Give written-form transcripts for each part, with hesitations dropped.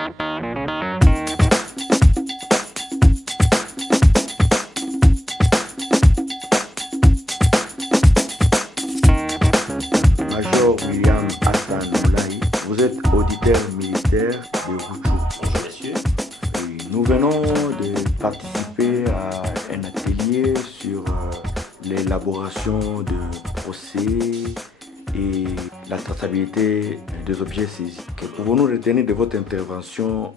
Major William Hassan Moulaye, vous êtes auditeur militaire de Rutshuru. Bonjour messieurs. Nous venons de participer à un atelier sur l'élaboration de procès et la traçabilité des objets saisis. Que pouvons-nous retenir de votre intervention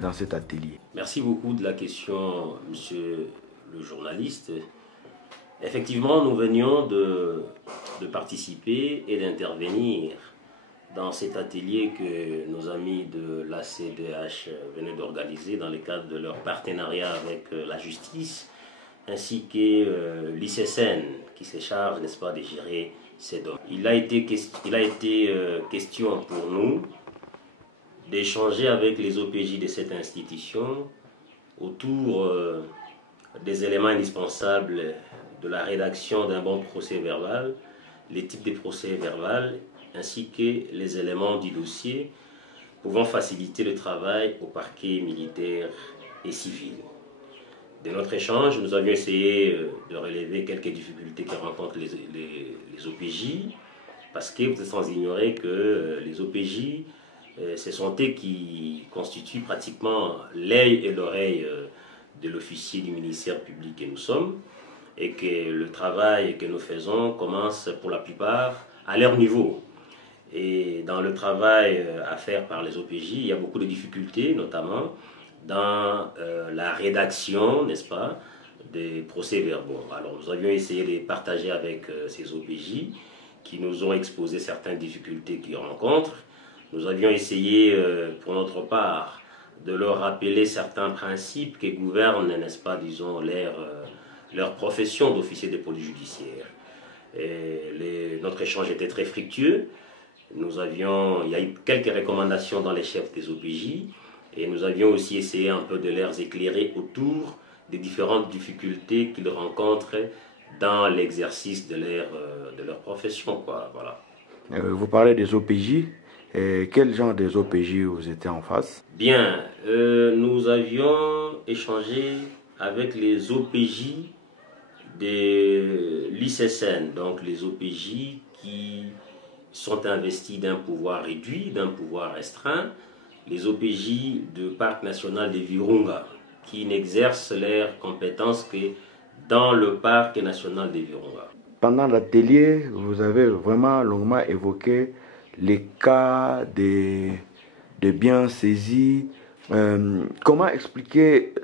dans cet atelier? Merci beaucoup de la question, monsieur le journaliste. Effectivement, nous venions de participer et d'intervenir dans cet atelier que nos amis de l'ACDH venaient d'organiser dans le cadre de leur partenariat avec la justice, ainsi que l'ICSN qui se charge, n'est-ce pas, de gérer ces domaines. Il a été question pour nous d'échanger avec les OPJ de cette institution autour des éléments indispensables de la rédaction d'un bon procès verbal, les types de procès verbal, ainsi que les éléments du dossier pouvant faciliter le travail au parquet militaire et civil. De notre échange, nous avions essayé de relever quelques difficultés que rencontrent les OPJ, parce que vous êtes sans ignorer que les OPJ, ce sont eux qui constituent pratiquement l'œil et l'oreille de l'officier du ministère public que nous sommes, et que le travail que nous faisons commence pour la plupart à leur niveau. Et dans le travail à faire par les OPJ, il y a beaucoup de difficultés, notamment dans la rédaction, n'est-ce pas, des procès-verbaux. Alors nous avions essayé de partager avec ces OPJ qui nous ont exposé certaines difficultés qu'ils rencontrent. Nous avions essayé, pour notre part, de leur rappeler certains principes qui gouvernent, n'est-ce pas, disons, leur profession d'officier de police judiciaire. Notre échange était très fructueux. Il y a eu quelques recommandations dans les chefs des OPJ et nous avions aussi essayé un peu de les éclairer autour des différentes difficultés qu'ils rencontrent dans l'exercice de leur profession, quoi. Voilà. Vous parlez des OPJ. Quel genre des OPJ vous étiez en face? Bien, nous avions échangé avec les OPJ de l'ICSN, donc les OPJ qui sont investis d'un pouvoir réduit, d'un pouvoir restreint, les OPJ du Parc national de Virunga, qui n'exercent leurs compétences que dans le Parc national de Virunga. Pendant l'atelier, vous avez vraiment longuement évoqué les cas de biens saisis. Comment expliquer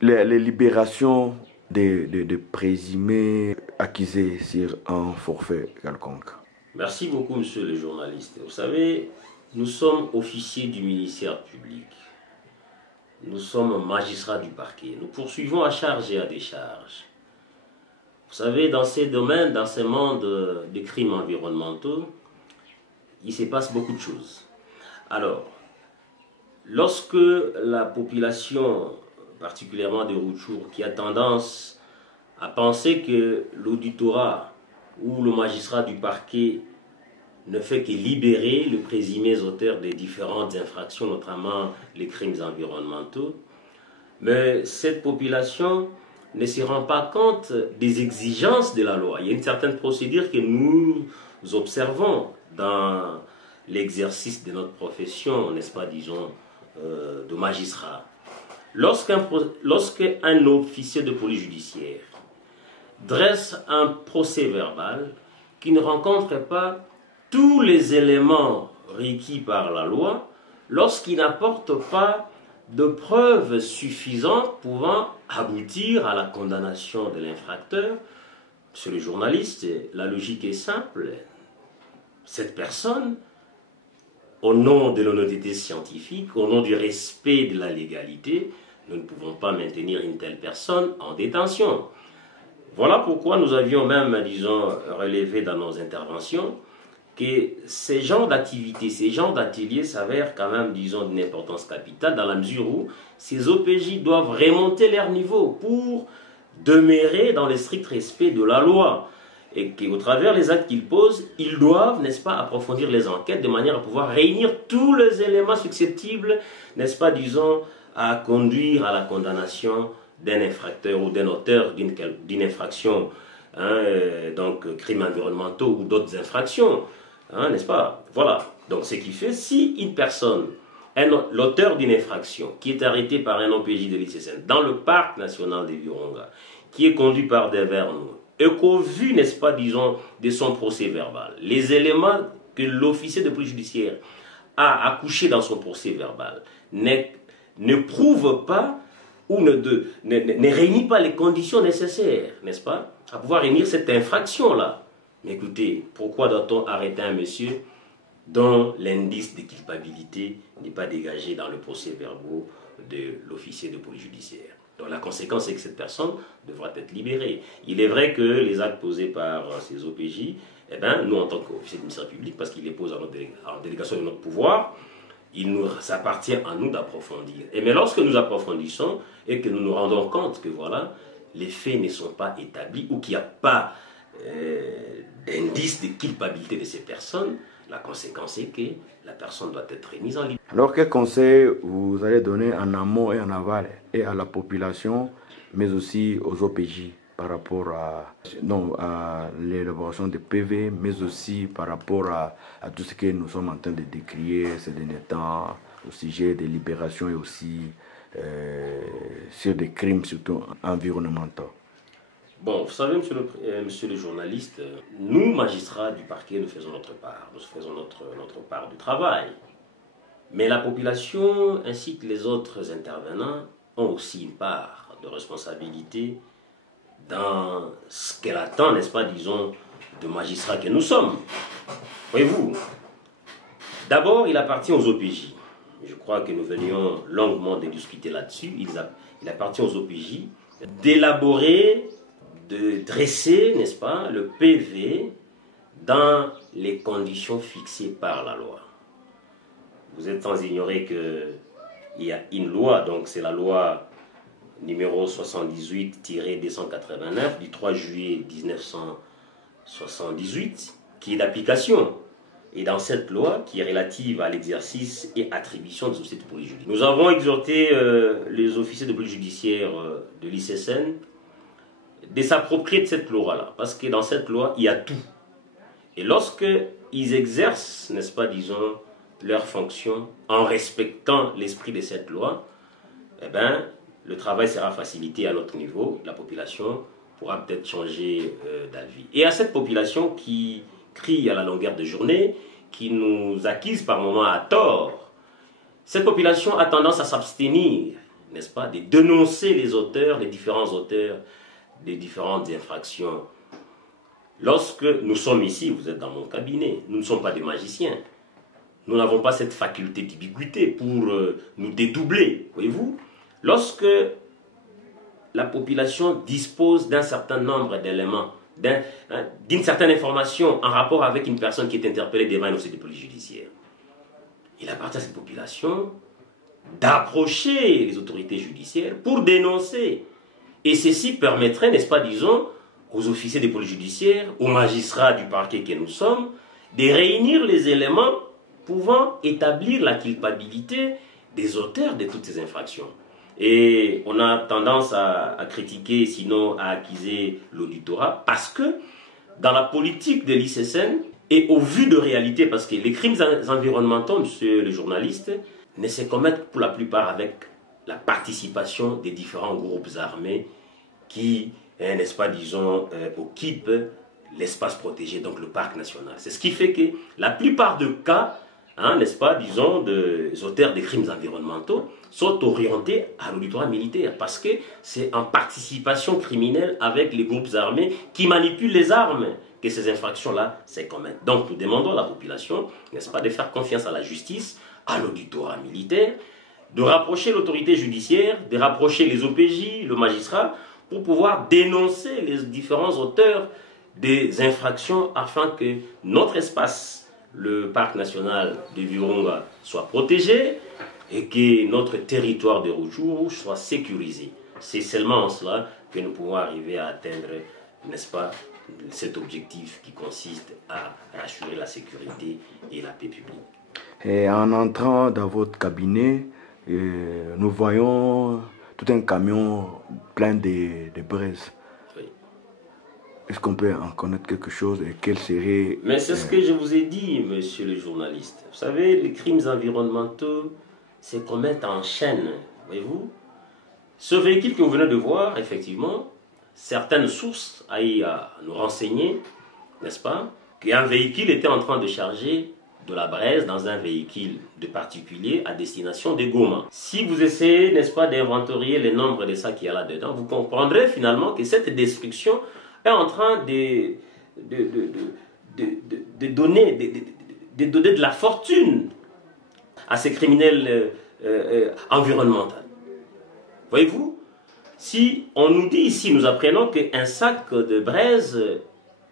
les libérations de présumés accusés sur un forfait quelconque? Merci beaucoup, monsieur le journaliste. Vous savez, nous sommes officiers du ministère public. Nous sommes magistrats du parquet. Nous poursuivons à charge et à décharge. Vous savez, dans ces domaines, dans ce monde des crimes environnementaux, il se passe beaucoup de choses. Alors, lorsque la population, particulièrement de Rutshuru, qui a tendance à penser que l'auditorat ou le magistrat du parquet ne fait que libérer le présumé auteur des différentes infractions, notamment les crimes environnementaux, mais cette population ne se rend pas compte des exigences de la loi. Il y a une certaine procédure que nous observons dans l'exercice de notre profession, n'est-ce pas, disons, de magistrat. Lorsqu'un officier de police judiciaire dresse un procès verbal qui ne rencontre pas tous les éléments requis par la loi, lorsqu'il n'apporte pas de preuves suffisantes pouvant aboutir à la condamnation de l'infracteur, monsieur le journaliste, la logique est simple. Cette personne, au nom de l'honnêteté scientifique, au nom du respect de la légalité, nous ne pouvons pas maintenir une telle personne en détention. Voilà pourquoi nous avions même, disons, relevé dans nos interventions que ces genres d'activités, ces genres d'ateliers s'avèrent quand même, disons, d'une importance capitale dans la mesure où ces OPJ doivent remonter leur niveau pour demeurer dans le strict respect de la loi. et qu'au travers des actes qu'ils posent, ils doivent, n'est-ce pas, approfondir les enquêtes de manière à pouvoir réunir tous les éléments susceptibles, n'est-ce pas, disons, à conduire à la condamnation d'un infracteur ou d'un auteur d'une infraction, hein, donc crimes environnementaux ou d'autres infractions, hein, n'est-ce pas? Voilà. Donc ce qui fait, si une personne, l'auteur d'une infraction qui est arrêté par un OPJ de l'ICSN dans le parc national de Virunga, qui est conduit par des vernes, et qu'au vu, n'est-ce pas, disons, de son procès verbal, les éléments que l'officier de police judiciaire a accouchés dans son procès verbal ne prouvent pas ou ne réunit pas les conditions nécessaires, n'est-ce pas, à pouvoir réunir cette infraction-là. Mais écoutez, pourquoi doit-on arrêter un monsieur dont l'indice de culpabilité n'est pas dégagé dans le procès verbal de l'officier de police judiciaire? Donc la conséquence est que cette personne devra être libérée. Il est vrai que les actes posés par ces OPJ, eh ben, nous en tant qu'officiers du ministère public, parce qu'ils les posent en délégation de notre pouvoir, ça appartient à nous d'approfondir. Mais lorsque nous approfondissons et que nous nous rendons compte que voilà, les faits ne sont pas établis ou qu'il n'y a pas d'indice de culpabilité de ces personnes, la conséquence est que la personne doit être remise en liberté. Alors, quel conseil vous allez donner en amont et en aval et à la population, mais aussi aux OPJ par rapport à l'élaboration des PV, mais aussi par rapport à tout ce que nous sommes en train de décrire ces derniers temps, au sujet des libérations et aussi sur des crimes, surtout environnementaux? Bon, vous savez, monsieur le journaliste, nous, magistrats du parquet, nous faisons notre part. Nous faisons notre part du travail. Mais la population, ainsi que les autres intervenants, ont aussi une part de responsabilité dans ce qu'elle attend, n'est-ce pas, disons, de magistrats que nous sommes. Voyez-vous, d'abord, il appartient aux OPJ. Je crois que nous venions longuement de discuter là-dessus. Il appartient aux OPJ d'élaborer, de dresser, n'est-ce pas, le PV dans les conditions fixées par la loi. Vous êtes sans ignorer qu'il y a une loi, donc c'est la loi numéro 78-289 du 3 juillet 1978 qui est d'application. Et dans cette loi qui est relative à l'exercice et attribution des officiers de police judiciaire, nous avons exhorté les officiers de police judiciaire de l'ICSN de s'approprier de cette loi-là, parce que dans cette loi, il y a tout. Et lorsque ils exercent, n'est-ce pas, disons, leurs fonctions en respectant l'esprit de cette loi, eh bien, le travail sera facilité à notre niveau, la population pourra peut-être changer d'avis. Et à cette population qui crie à la longueur de journée, qui nous accuse par moments à tort, cette population a tendance à s'abstenir, n'est-ce pas, de dénoncer les auteurs, les différents auteurs des différentes infractions. Lorsque nous sommes ici, vous êtes dans mon cabinet, nous ne sommes pas des magiciens. Nous n'avons pas cette faculté d'ubiquité pour nous dédoubler, voyez-vous. Lorsque la population dispose d'un certain nombre d'éléments, d'une certaine information en rapport avec une personne qui est interpellée devant un officier de police judiciaire, il appartient à cette population d'approcher les autorités judiciaires pour dénoncer. Et ceci permettrait, n'est-ce pas, disons, aux officiers de police judiciaire, aux magistrats du parquet que nous sommes, de réunir les éléments pouvant établir la culpabilité des auteurs de toutes ces infractions. Et on a tendance à critiquer, sinon à accuser l'auditorat, parce que dans la politique de l'ICSN, et au vu de réalité, parce que les crimes environnementaux, monsieur le journaliste, ne se commettent pour la plupart avec la participation des différents groupes armés qui, n'est-ce pas, disons, occupent l'espace protégé, donc le parc national. C'est ce qui fait que la plupart des cas, n'est-ce pas, disons, des auteurs des crimes environnementaux sont orientés à l'auditorat militaire parce que c'est en participation criminelle avec les groupes armés qui manipulent les armes que ces infractions-là se commettent. Donc nous demandons à la population, n'est-ce pas, de faire confiance à la justice, à l'auditorat militaire, de rapprocher l'autorité judiciaire, de rapprocher les OPJ, le magistrat, pour pouvoir dénoncer les différents auteurs des infractions afin que notre espace, le parc national de Virunga, soit protégé et que notre territoire de Rutshuru soit sécurisé. C'est seulement en cela que nous pouvons arriver à atteindre, n'est-ce pas, cet objectif qui consiste à assurer la sécurité et la paix publique. Et en entrant dans votre cabinet, nous voyons tout un camion plein de braises. Oui. Est-ce qu'on peut en connaître quelque chose et quel serait... Mais c'est ce que je vous ai dit, monsieur le journaliste. Vous savez, les crimes environnementaux se commettent en chaîne, voyez-vous. Ce véhicule que vous venez de voir, effectivement, certaines sources aillent à nous renseigner, n'est-ce pas, qu'un véhicule était en train de charger de la braise dans un véhicule de particulier à destination de Goma. Si vous essayez, n'est-ce pas, d'inventorier le nombre de ça qu'il y a là-dedans, vous comprendrez finalement que cette destruction est en train de donner de la fortune à ces criminels environnementaux. Voyez-vous, si on nous dit ici, nous apprenons qu'un sac de braise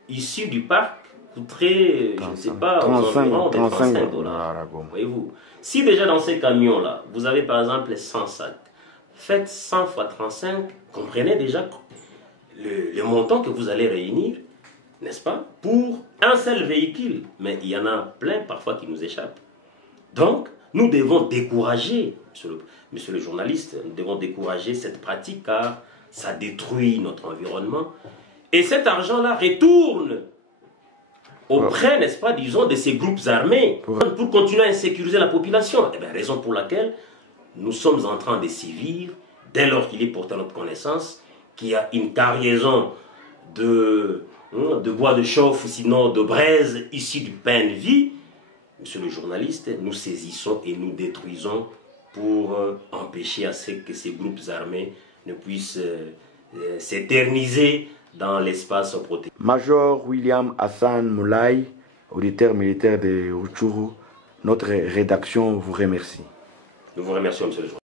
issu du parc coûterait, je ne sais pas, aux environs de 35 $. Voyez-vous, si déjà dans ces camions-là, vous avez par exemple 100 sacs, faites 100 fois 35, comprenez déjà le montant que vous allez réunir, n'est-ce pas, pour un seul véhicule. Mais il y en a plein parfois qui nous échappent. Donc, nous devons décourager, monsieur le journaliste, nous devons décourager cette pratique car ça détruit notre environnement. Et cet argent-là retourne auprès, n'est-ce pas, disons, de ces groupes armés pour continuer à insécuriser la population. Et bien, raison pour laquelle nous sommes en train de sévir, dès lors qu'il est porté à notre connaissance, qu'il y a une cargaison de bois de chauffe, sinon de braise, ici du pain de vie. Monsieur le journaliste, nous saisissons et nous détruisons pour empêcher à ce que ces groupes armés ne puissent s'éterniser dans l'espace protégé. Major William Hassan Moulay, auditeur militaire de Rutshuru, notre rédaction vous remercie. Nous vous remercions, monsieur le journaliste.